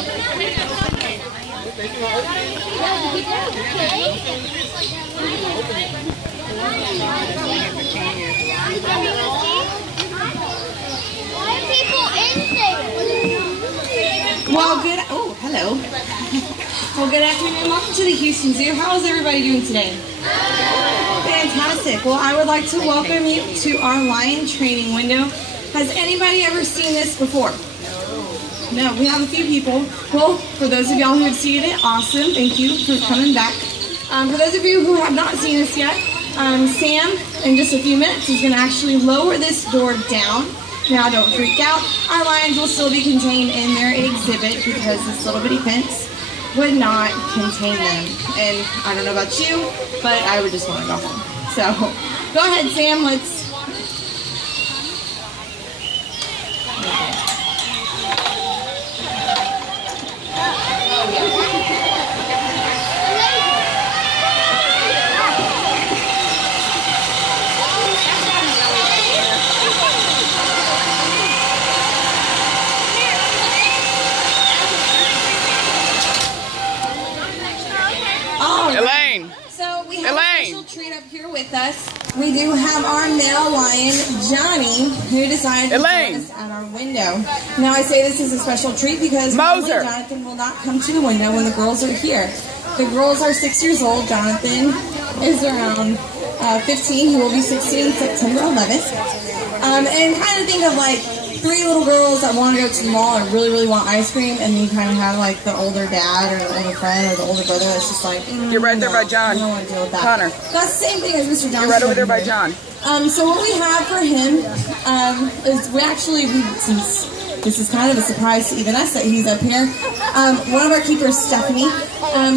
Well, good. Oh, hello. Well, good afternoon. Welcome to the Houston Zoo. How is everybody doing today? Fantastic. Well, I would like to welcome you to our lion training window. Has anybody ever seen this before? No, we have a few people. Well, for those of y'all who have seen it, awesome. Thank you for coming back. For those of you who have not seen this yet, Sam, in just a few minutes, is going to actually lower this door down. Now, don't freak out. Our lions will still be contained in their exhibit because this little bitty fence would not contain them. And I don't know about you, but I would just want to go home. So, go ahead, Sam. Let's... treat up here with us. We do have our male lion, Johnny, who decided to join us at our window. Now I say this is a special treat because Jonathan will not come to the window when the girls are here. The girls are 6 years old. Jonathan is around 15. He will be 16 September 11th. And kind of think of like 3 little girls that want to go to the mall and really want ice cream, and then you kind of have like the older dad or the older friend or the older brother that's just like, you're right there by John. I don't want to deal with that. Connor. That's the same thing as Mr. Johnson. You're right over there by John. So what we have for him is since this is kind of a surprise to even us that he's up here, one of our keepers, Stephanie,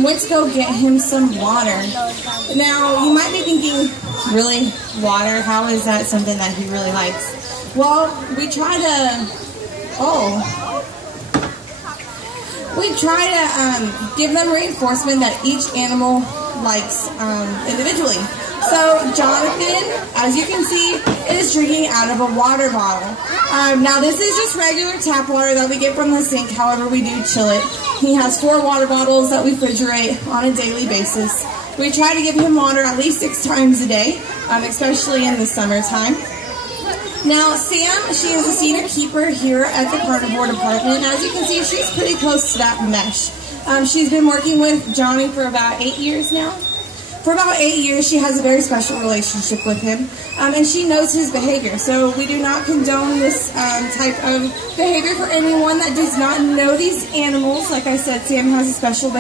went to go get him some water. Now, you might be thinking, really, water? How is that something that he really likes? Well, we try to give them reinforcement that each animal likes individually. So Jonathan, as you can see, is drinking out of a water bottle. Now this is just regular tap water that we get from the sink, however we do chill it. He has 4 water bottles that we refrigerate on a daily basis. We try to give him water at least 6 times a day, especially in the summertime. Now, Sam, she is a senior keeper here at the carnivore department, and as you can see, she's pretty close to that mesh. She's been working with Johnny for about 8 years now. For about 8 years, she has a very special relationship with him, and she knows his behavior. So we do not condone this type of behavior for anyone that does not know these animals. Like I said, Sam has a special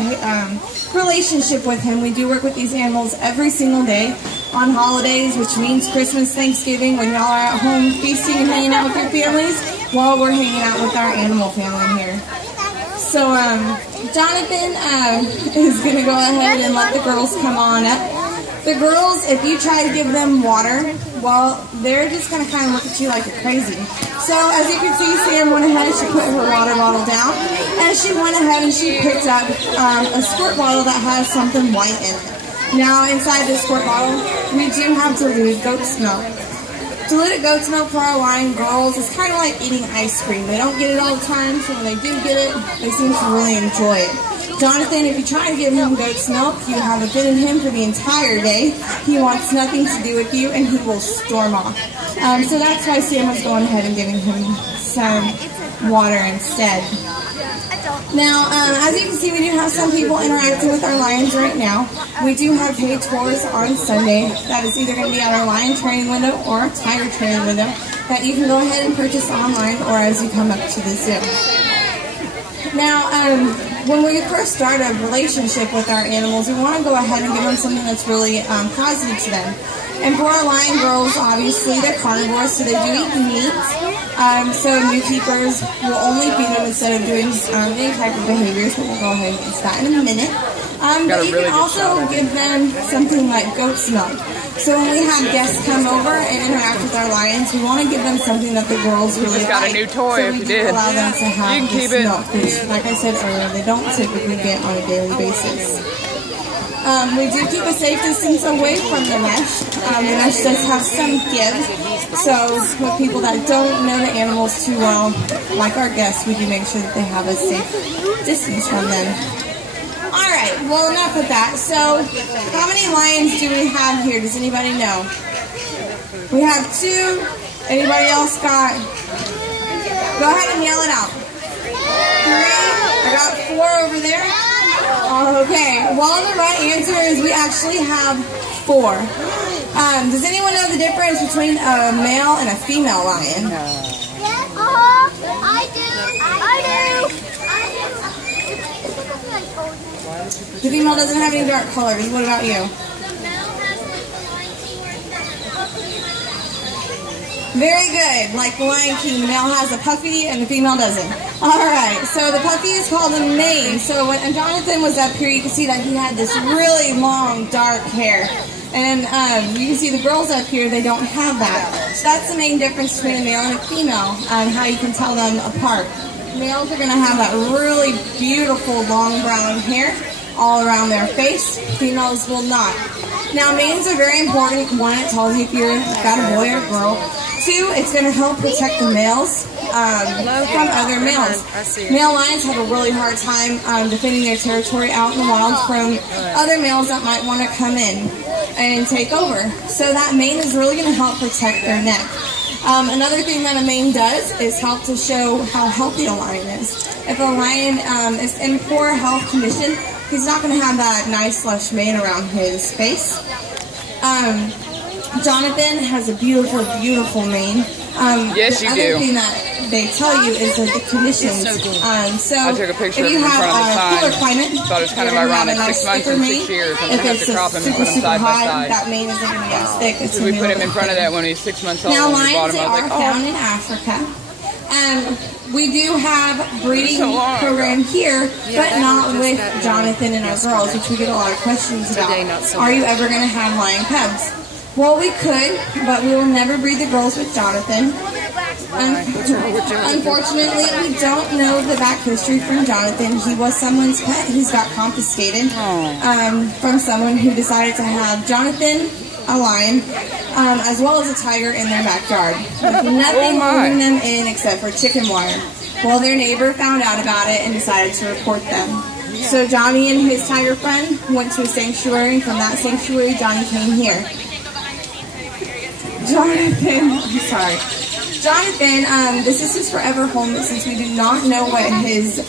relationship with him. We do work with these animals every single day on holidays, which means Christmas, Thanksgiving, when y'all are at home feasting and hanging out with your families, while we're hanging out with our animal family here. So, Jonathan is going to go ahead and let the girls come on up. The girls, if you try to give them water, well, they're just going to kind of look at you like you're crazy. So, as you can see, Sam went ahead, she put her water bottle down, and she went ahead and she picked up a squirt bottle that has something white in it. Now, inside this squirt bottle, we do have diluted goat's milk. Diluted goat's milk for our lion girls is kind of like eating ice cream. They don't get it all the time, so when they do get it, they seem to really enjoy it. Jonathan, if you try to give him goat's milk, you have offended him for the entire day. He wants nothing to do with you, and he will storm off. So that's why Sam was going ahead and giving him some water instead. Now, as you can see, we do have some people interacting with our lions right now. We do have paid tours on Sunday. That is either going to be at our lion training window or our tiger training window that you can go ahead and purchase online or as you come up to the zoo. Now, when we first start a relationship with our animals, we want to go ahead and give them something that's really positive to them. And for our lion girls, obviously, they're carnivores, so they do eat meat. So new keepers will only feed them instead of doing any type of behaviors, but we'll go ahead and get to that in a minute. But you can also give them something like goat's milk. So when we have guests come over and interact with our lions, we want to give them something that the girls really like. Got a new toy if you did. Allow them to have you can keep milk, which, like I said earlier, they don't typically get on a daily basis. We do keep a safe distance away from the mesh. The mesh does have some give, so with people that don't know the animals too well, like our guests, we do make sure that they have a safe distance from them. Alright, well enough with that. So, how many lions do we have here? Does anybody know? We have 2. Anybody else got? Go ahead and yell it out. 3. I got 4 over there. Okay, well the right answer is we actually have 4. Does anyone know the difference between a male and a female lion? I do. The female doesn't have any dark colors. What about you? Very good. Like the Lion King, the male has a puffy and the female doesn't. Alright, so the puffy is called a mane. So when Jonathan was up here, you can see that he had this really long, dark hair. And you can see the girls up here, they don't have that. So that's the main difference between a male and a female, how you can tell them apart. Males are going to have that really beautiful, long brown hair all around their face. Females will not. Now, manes are very important. 1, it tells you if you've got a boy or a girl. 2, it's going to help protect the males from other males. Male lions have a really hard time defending their territory out in the wild from other males that might want to come in and take over. So that mane is really going to help protect their neck. Another thing that a mane does is help to show how healthy a lion is. If a lion is in poor health condition, he's not going to have that nice lush mane around his face. Jonathan has a beautiful, beautiful mane. Yes, you do. The other thing that they tell you is that the conditions. So I took a picture if you of him in have front of the sign. cooler climate, Thought it was kind of ironic. 6 months and 6 years. I'm going to have to crop him and put him side by side. That mane isn't going to be as thick. It's So we put him in front of that when he's 6 months old. Now, And we bought lions him. I was are like, found in Africa. We do have breeding program here, but not with Jonathan and our girls, which we get a lot of questions about. Are you ever going to have lion cubs? Well, we could, but we will never breed the girls with Jonathan. Unfortunately, we don't know the back history from Jonathan. He was someone's pet. He's got confiscated from someone who decided to have Jonathan, a lion, as well as a tiger in their backyard. With nothing holding them in except for chicken wire. Well, their neighbor found out about it and decided to report them. So Johnny and his tiger friend went to a sanctuary, and from that sanctuary, Johnny came here. Jonathan, this is his forever home, but since we do not know what his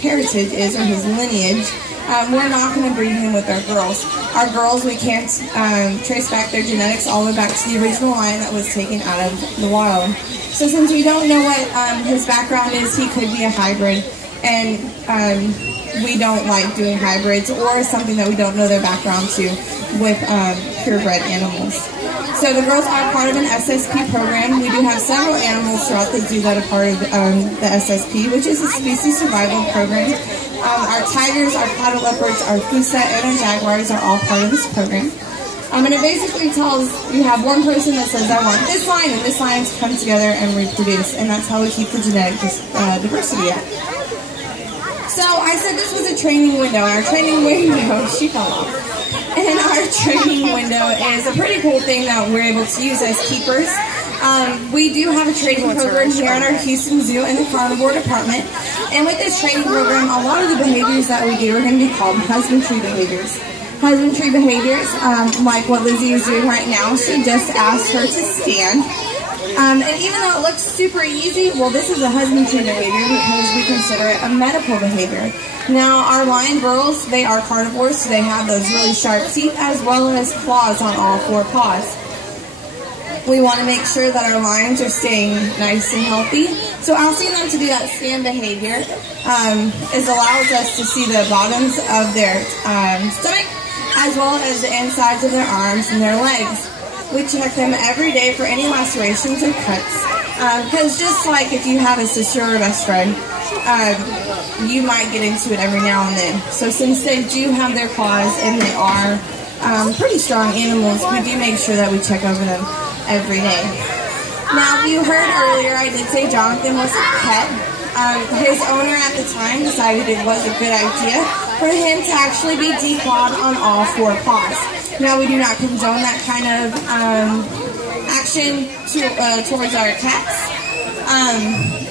heritage is or his lineage, we're not going to breed him with our girls. Our girls, we can't trace back their genetics all the way back to the original lion that was taken out of the wild. So since we don't know what his background is, he could be a hybrid, and we don't like doing hybrids or something that we don't know their background to with purebred animals. So the girls are part of an SSP program. We do have several animals throughout the zoo that are part of the SSP, which is a species survival program. Our tigers, our cattle leopards, our fusa, and our jaguars are all part of this program. And it basically tells you have one person that says, I want this lion and this lion to come together and reproduce. And that's how we keep the genetic diversity up. So I said this was a training window. Our training window, she fell off. And our training window is a pretty cool thing that we're able to use as keepers. We do have a training program here at our Houston Zoo in the carnivore department. And with this training program, a lot of the behaviors that we do are going to be called husbandry behaviors. Husbandry behaviors, like what Lizzie is doing right now, she just asked her to stand. And even though it looks super easy, well, this is a husbandry behavior because we consider it a medical behavior. Now, our lion girls, they are carnivores, so they have those really sharp teeth as well as claws on all 4 paws. We want to make sure that our lions are staying nice and healthy. So asking them to do that stand behavior allows us to see the bottoms of their stomach as well as the insides of their arms and their legs. We check them every day for any lacerations or cuts. Because just like if you have a sister or a best friend, you might get into it every now and then. So since they do have their claws and they are pretty strong animals, we do make sure that we check over them every day. Now, if you heard earlier, I did say Jonathan was a pet. His owner at the time decided it was a good idea for him to actually be declawed on all 4 paws. Now, we do not condone that kind of action towards our cats.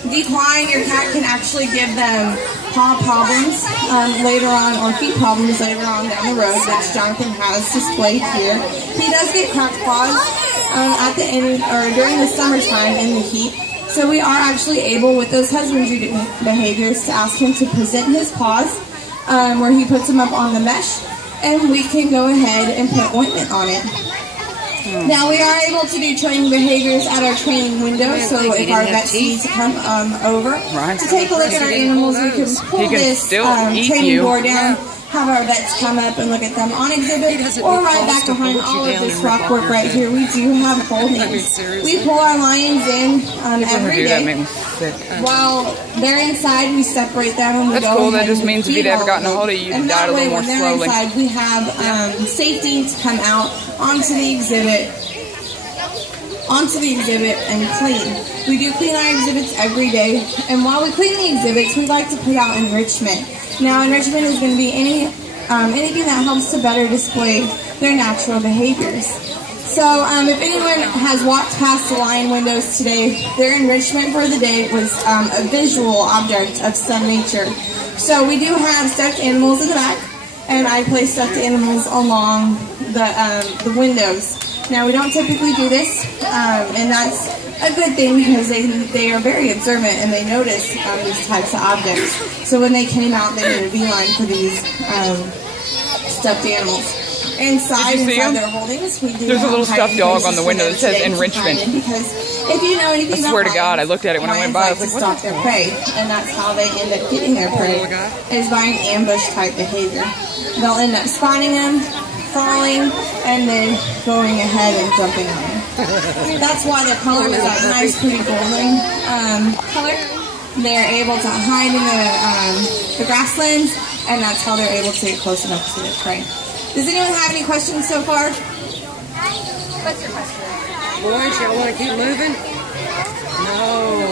Declawing your cat can actually give them paw problems later on, or feet problems later on down the road, which Jonathan has displayed here. He does get cracked paws at the end or during the summertime in the heat. So we are actually able, with those husbandry behaviors, to ask him to present his paws, where he puts them up on the mesh, and we can go ahead and put ointment on it. Now, we are able to do training behaviors at our training window, so if our vets need to come over to take a look at our animals, we can pull this training board down, have our vets come up and look at them on exhibit, or right back behind all of this rock work right here, we do have holdings. We pull our lions in every day. While they're inside, we separate them and we go cool. ahead That just means if you'd ever gotten a hold of you, you'd died a little more slowly. Inside, we have safety to come out onto the exhibit and clean. We do clean our exhibits every day, and while we clean the exhibits, we like to put out enrichment. Now, enrichment is going to be anything that helps to better display their natural behaviors. So, if anyone has walked past the lion windows today, their enrichment for the day was a visual object of some nature. So, we do have stuffed animals in the back, and I place stuffed animals along the windows. Now, we don't typically do this, and that's a good thing because they are very observant and they notice these types of objects. So when they came out, they made a beeline for these stuffed animals. Inside their holdings, we do There's a little stuffed dog on the window that says enrichment. Because if you know anything about I swear to God, I looked at it when I went by. I was like, what? Their prey, and that's how they end up getting their prey, is by an ambush type behavior. They'll end up spotting them, falling, and then going ahead and jumping on them. That's why the color is that nice, pretty golden color. They're able to hide in the grasslands, and that's how they're able to get close enough to their prey. Does anyone have any questions so far? What's your question? Boys, y'all want to keep moving? No.